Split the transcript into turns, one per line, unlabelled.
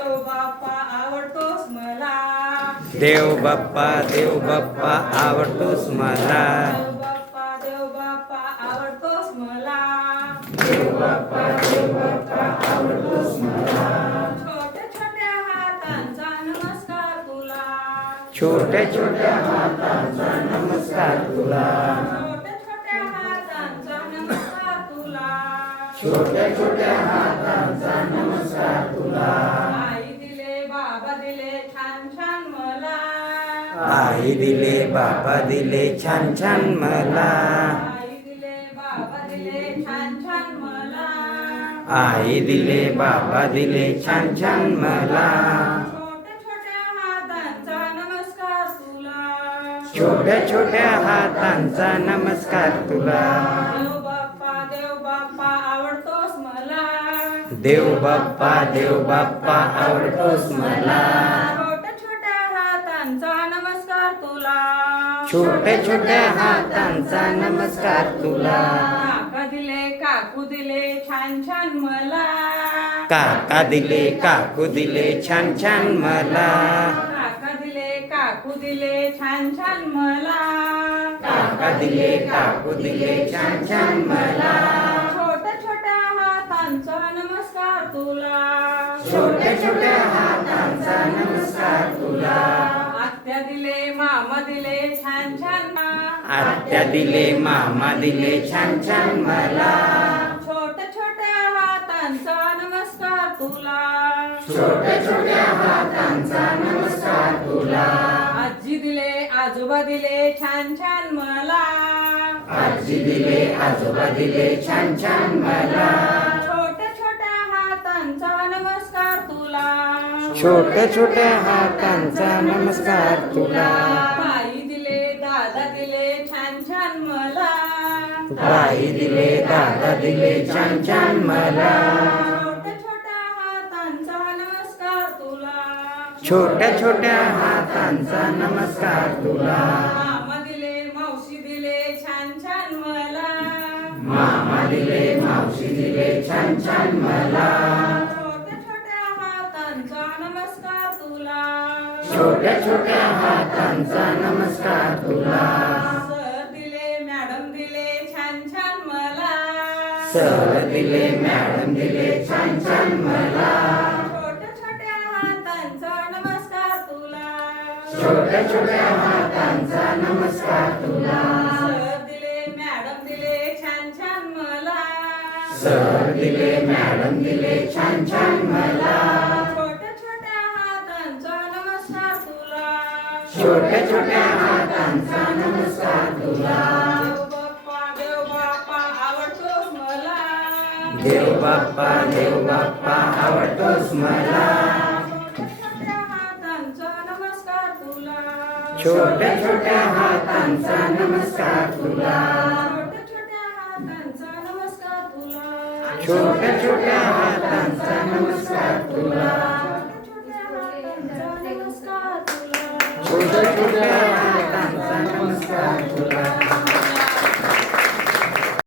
देव बाप्पा आवडतोस मला.
देव बाप्पा आवडतोस मला.
देव बाप्पा आवडतोस मला.
देव बाप्पा आवडतोस मला.
छोट्या छोट्या हातांचा नमस्कार तुला.
छोट्या छोट्या हातांचा नमस्कार तुला.
छोट्या छोट्या हातांचा नमस्कार तुला.
छोट्या छोट्या हातांचा नमस्कार तुला.
आई दिले बाबा दिले छान छान मला.
आई दिले बाबा दिले छान छान मला.
आई दिले बाबा दिले छान छान मला.
आई दिले बाबा दिले छान छान मला.
छोट्या छोट्या हातांचा नमस्कार तुला.
छोट्या छोट्या हातांचा नमस्कार तुला.
देव बाप्पा आवडतोस मला.
देव बाप्पा आवडतोस मला.
छोट्या छोट्या हातांचा नमस्कार तुला.
छोट्या छोट्या हातांचा नमस्कार तुला.
काका दिले काकू दिले छान छान मला.
काका दिले काकू दिले छान छान मला.
काका दिले काकू दिले छान छान मला.
काका दिले काकू दिले छान छान मला.
छोट्या छोट्या हातांचा नमस्कार तुला.
छोट्या छोट्या हातांचा नमस्कार तुला.
आत्या दिले मामा दिले छान छान
आत्या दिले मामा दिले छान छान मला.
छोट्या छोट्या हातांचा नमस्कार तुला.
छोट्या छोट्या हातांचा नमस्कार तुला.
आजी दिले आजोबा दिले छान छान मला.
आजी दिले आजोबा दिले छान छान मला.
छोट्या छोट्या हातांचा नमस्कार तुला.
छोट्या छोट्या हातांचा नमस्कार तुला.
आई दिले दादा दिले छान छान मला.
आई दिले दादा दिले छान छान मला.
छोट्या छोट्या हातांचा नमस्कार तुला.
छोट्या छोट्या हातांचा नमस्कार तुला.
मामा दिले मावशी दिले छान छान मला.
मामा दिले मावशी दिले छान छान मला.
छोट्या छोट्या हातांचा नमस्कार तुला.
छोट्या छोट्या हातांचा नमस्कार तुला.
सर दिले मॅडम दिले छान छान मला.
सर दिले मॅडम दिले छान छान मला.
छोट्या छोट्या हातांचा नमस्कार तुला.
छोट्या छोट्या हातांचा नमस्कार तुला.
सर दिले मॅडम दिले छान छान मला.
सर दिले मॅडम दिले छान छान मला.
छोट्या छोट्या हातांचा नमस्कार तुला.
छोट्या छोट्या हातांचा नमस्कार तुला.
देव बाप्पा आवडतोस मला.
देव बाप्पा आवडतोस मला.
छोट्या छोट्या हातांचा नमस्कार तुला.
छोट्या छोट्या हातांचा नमस्कार तुला.
छोट्या छोट्या हातांचा नमस्कार तुला.
छोट्या छोट्या हातांचा नमस्कार तुला. छोट्या छोट्या